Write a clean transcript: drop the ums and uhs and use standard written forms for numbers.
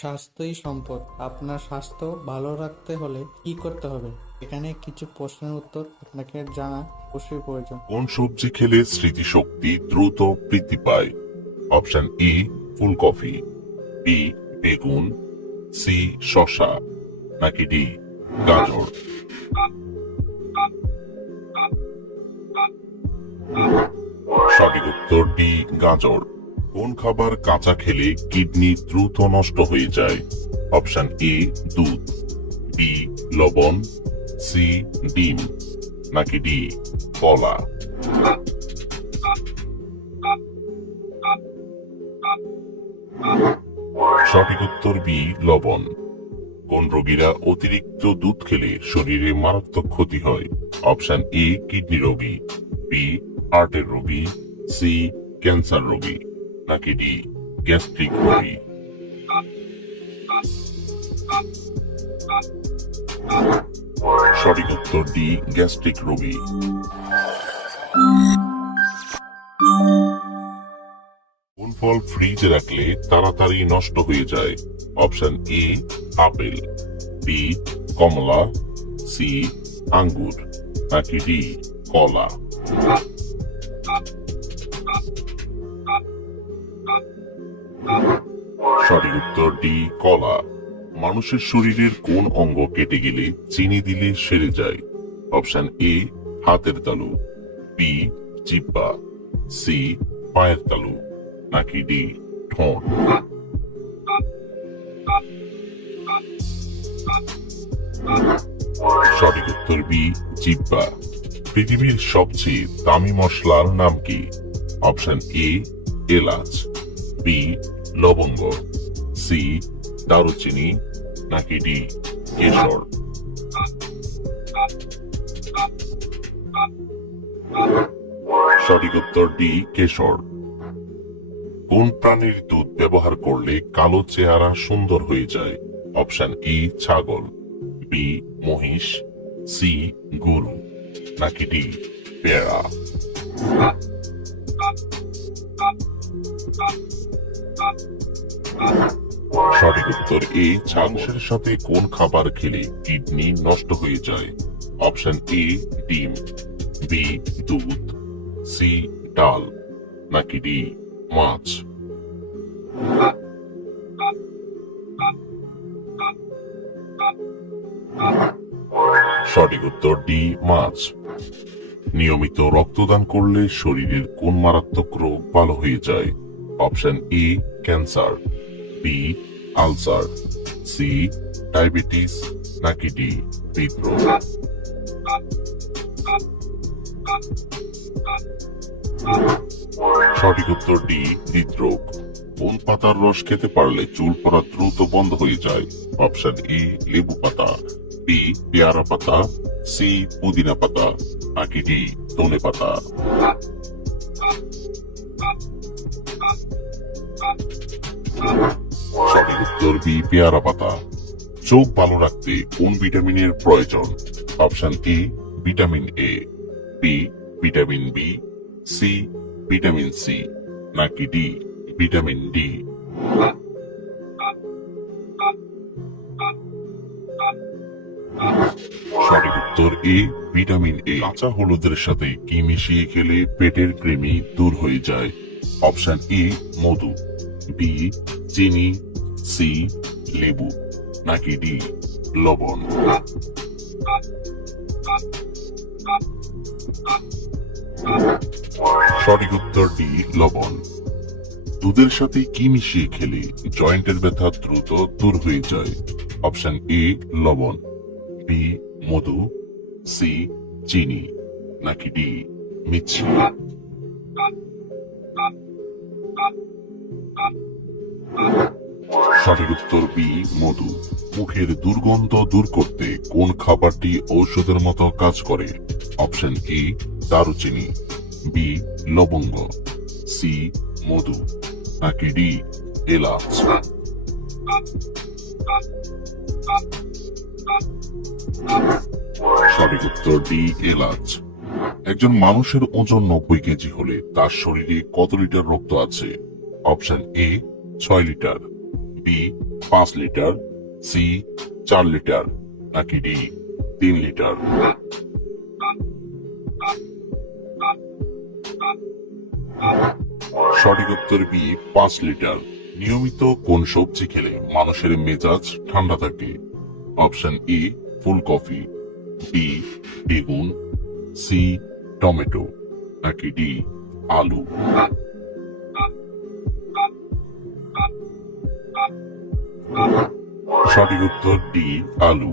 স্বাস্থ্যই সম্পদ। আপনার স্বাস্থ্য ভালো রাখতে হলে কি করতে হবে? এখানে কিছু প্রশ্নের উত্তর আপনাকে জানা অবশ্যই প্রয়োজন। কোন সবজি খেলে স্মৃতিশক্তি দ্রুত বৃদ্ধি পায়? অপশন ই ফুলকপি, বি বেগুন, সি শসা, নাকি ডি গাজর? সঠিক উত্তর ডি গাজর। কোন খাবার কাঁচা খেলে কিডনি দ্রুত নষ্ট হয়ে যায়? অপশন এ দুধ, বি লবণ, সি ডিম, নাকি ডি কলা? সঠিক উত্তর বি লবণ। কোন রোগীরা অতিরিক্ত দুধ খেলে শরীরে মারাত্মক ক্ষতি হয়? অপশন এ কিডনি রোগী, বি হার্টের রোগী, সি ক্যান্সার রোগী, নাকি ডি গ্যাস্ট্রিক রোগী? সঠিক উত্তর ডি গ্যাস্ট্রিক রোগী। কোন ফল ফ্রিজে রাখলে তাড়াতাড়ি নষ্ট হয়ে যায়? অপশন এ আপেল, বি কমলা, সি আঙ্গুর, নাকি ডি কলা? সঠিক উত্তর ডি কলা। মানুষের শরীরের কোন অঙ্গ কেটে গেলে চিনি দিলে সেরে যায়? অপশন এ হাতের তালু, বি জিহ্বা, সি পায়ের তালু, নাকি ডি ঠোঁট? সঠিক উত্তর বি জিহ্বা। পৃথিবীর সবচেয়ে দামি মশলার নাম কি? অপশন এ এলাচ, বি লবঙ্গ, সি দারুচিনি, নাকি ডি কেশর? সঠিক উত্তর ডি কেশর। কোন প্রাণীর দুধ ব্যবহার করলে কালো চেহারা সুন্দর হয়ে যায়? অপশন ই ছাগল, বি মহিষ, সি গরু, নাকি ডি পেয়ারা? সঠিক উত্তর এ ছাগলের সাথে কোন খাবার খেলে কিডনি নষ্ট হয়ে যায়? অপশন এ ডিম, বি দুধ, সি ডাল, নাকি ডি মাছ? সঠিক উত্তর ডি মাছ। নিয়মিত রক্তদান করলে শরীরের কোন মারাত্মক রোগ ভালো হয়ে যায়? Option A cancer, B ulcer, C diabetes, নাকি ডি হৃদরোগ? সঠিক উত্তর ডি হৃদরোগ। কোন পাতার রস খেতে পারলে চুল পড়া দ্রুত বন্ধ হয়ে যায়? অপশন এ লেবু পাতা, বি পেয়ারা পাতা, সি পুদিনা পাতা, নাকি ডি ধনে পাতা? সঠিক উত্তর বি পেয়ারা পাতা। চোখ ভালো রাখতে কোন ভিটামিনের প্রয়োজন? Option A vitamin A, B vitamin B, C vitamin C, নাকি ডি ভিটামিন ডি? সঠিক উত্তর এ ভিটামিন এ। কাঁচা হলুদের সাথে কি মিশিয়ে খেলে পেটের কৃমি দূর হয়ে যায়? অপশন এ মধু, বি চিনি, সি লেবু, নাকি ডি লবণ? সঠিক উত্তর ডি লবণ। দুধের সাথে কি মিশিয়ে খেলে জয়েন্টের ব্যথা দ্রুত দূর হয়ে যায়? অপশন এ লবণ, বি মধু, সি চিনি, নাকি ডি মিচ্ছি? সঠিক উত্তর বি মধু। মুখের দুর্গন্ধ দূর করতে কোন খাবারটি ঔষধের মতো কাজ করে? অপশন এ দারুচিনি, বি লবঙ্গ, সি মধু, নাকি ডি এলাচ? সঠিক উত্তর ডি এলাচ। একজন মানুষের ওজন 90 কেজি হলে তার শরীরে কত লিটার রক্ত আছে? Option A 6 litre, B 5 litre, C 4 litre, নাকি ডি 3 লিটার? সঠিক উত্তর বি 5 লিটার। নিয়মিত কোন সবজি খেলে মানুষের মেজাজ ঠান্ডা থাকে? অপশন এ ফুলকপি, বি বেগুন, সি টমেটো, নাকি ডি আলু? সঠিক উত্তর ডি আলু।